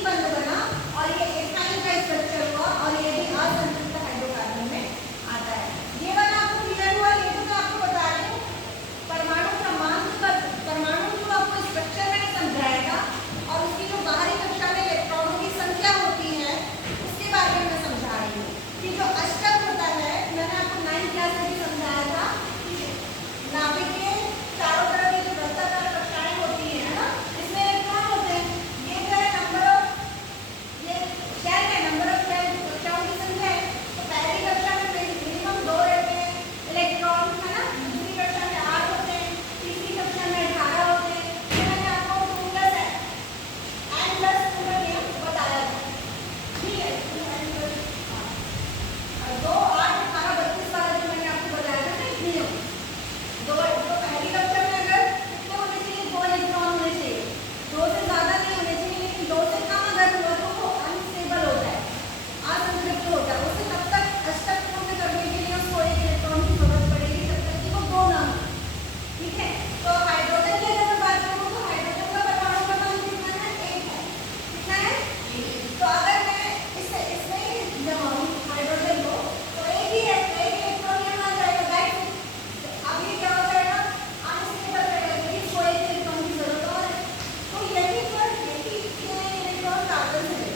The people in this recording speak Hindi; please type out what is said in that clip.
सी बंद बना और ये एथाइन का स्ट्रक्चर हुआ और ये भी असंतुलित हाइड्रोकार्बन में आता है। ये वाला आपको क्लियर हुआ? ये तो मैं आपको बता रही हूँ परमाणु क्रमांक का, परमाणु जो आपको स्ट्रक्चर मैंने समझाया था और उसकी जो बाहरी कक्षा में इलेक्ट्रॉनों की संख्या होती है उसके बारे में मैं समझा रही हूँ कि जो अष्टक होता है, मैंने आपको 9th क्लास में भी समझाया था कि नाभिक के चारों तरफ ये जो वृत्ताकार कक्षाएं होती है ना, इसमें इलेक्ट्रॉन होते हैं। ये क्या है? नंबर ऑफ, ये शेल है, नंबर ऑफ शेल कक्षाओं की संख्या है। तो पहली कक्षा में मिनिमम 2 रहते हैं इलेक्ट्रॉन, है ना, दूसरी कक्षा में 8 होते हैं, तीसरी कक्षा में 18 होते हैं। ये मैंने आपको 2 प्लस n प्लस 2 का नियम बताया था, ठीक है? 2n प्लस 2 8 18 32 वाला जो मैंने आपको बताया था ना नियम, तो पहली कक्षा में अगर कितने होने चाहिए? 2 इलेक्ट्रॉन होने चाहिए, 2 से ज्यादा नहीं होने चाहिए, लेकिन 2 से कम अगर हुआ तो वो अनस्टेबल होता है, असंतुलित होता है। उसे तब तक अष्टक पूर्ण करने के लिए उसको 1 इलेक्ट्रॉन की जरूरत पड़ेगी जब तक कि वो 2 ना हो, ठीक है? तो हाइड्रोजन की अगर मैं बात करूँ तो हाइड्रोजन का परमाणु क्रमांक कितना है? 1 है। कितना है? तो अगर मैं इसमें ही जमाऊं हाइड्रोजन को तो एक ही है, एक इलेक्ट्रॉन यहाँ आ जाएगा, राइट? अब ये क्या हो जाएगा? अनस्टेबल रहेगा क्योंकि इसको 1 इलेक्ट्रॉन की जरूरत और है। तो यही पर यही इलेक्ट्रॉन कार्बन से